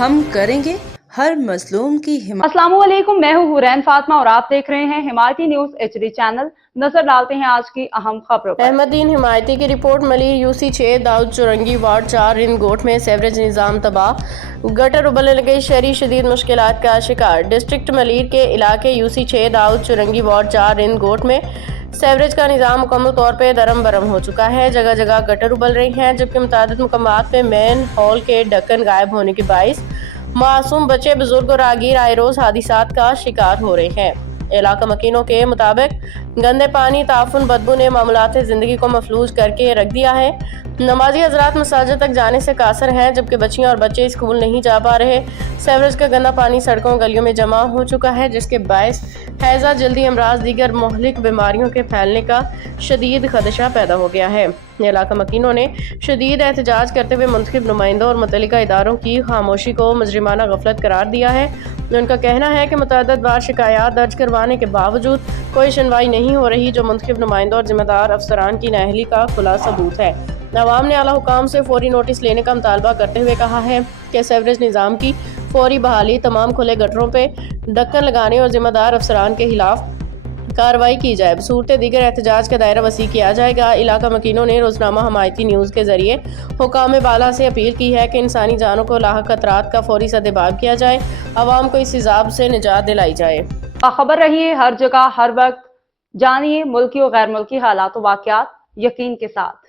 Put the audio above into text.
ہم کریں گے ہر مظلوم کی حمایت۔ السلام علیکم، میں ہوں حورین فاطمہ اور آپ دیکھ رہے ہیں حمایتی نیوز HD چینل۔ نظر ڈالتے ہیں آج کی اہم خبروں پر۔ احمد دین حمایتی کی رپورٹ ملیر UC 6 داؤد چورنگی وارڈ 4 رن گوٹ میں سیوریج نظام تباہ، گٹر ابلنے لگے، شہری شدید مشکلات کا شکار۔ ڈسٹرکٹ ملیر کے علاقے UC 6 داؤد چورنگی وارڈ 4 رن گوٹ میں سیوریج کا نظام مکمل طور پہ درم برم ہو چکا ہے۔ جگہ جگہ گٹر ابل رہی ہیں، جبکہ متعدد مقامات میں مین ہال کے ڈھکن غائب ہونے کے باعث معصوم بچے، بزرگ اور راہگیر آئے روز حادثات کا شکار ہو رہے ہیں۔ علاقہ مکینوں کے مطابق گندے پانی، تعفن، بدبو نے معمولات زندگی کو مفلوج کر کے رکھ دیا ہے۔ نمازی حضرات مساجد تک جانے سے قاصر ہیں، جبکہ بچیاں اور بچے اسکول نہیں جا پا رہے۔ سیوریج کا گندا پانی سڑکوں گلیوں میں جمع ہو چکا ہے، جس کے باعث ہیضہ، جلدی امراض، دیگر مہلک بیماریوں کے پھیلنے کا شدید خدشہ پیدا ہو گیا ہے۔ علاقہ مکینوں نے شدید احتجاج کرتے ہوئے منتخب نمائندوں اور متعلقہ اداروں کی خاموشی کو مجرمانہ غفلت قرار دیا ہے۔ ان کا کہنا ہے کہ متعدد بار شکایات درج کروانے کے باوجود کوئی سنوائی نہیں ہو رہی، جو منتخب نمائندوں اور ذمہ دار افسران کی نااہلی کا کھلا ثبوت ہے۔ عوام نے اعلیٰ حکام سے فوری نوٹس لینے کا مطالبہ کرتے ہوئے کہا ہے کہ سیوریج نظام کی فوری بحالی، تمام کھلے گٹروں پہ ڈھکن لگانے اور ذمہ دار افسران کے خلاف کارروائی کی جائے۔ بصورت دیگر احتجاج کا دائرہ وسیع کیا جائے گا۔ علاقہ مکینوں نے روزنامہ حمایتی نیوز کے ذریعے حکام بالا سے اپیل کی ہے کہ انسانی جانوں کو لاحق خطرات کا فوری سدباب کیا جائے، عوام کو اس عذاب سے نجات دلائی جائے۔ باخبر رہیے ہر جگہ ہر وقت، جانیے ملکی و غیر ملکی حالات و واقعات یقین کے ساتھ۔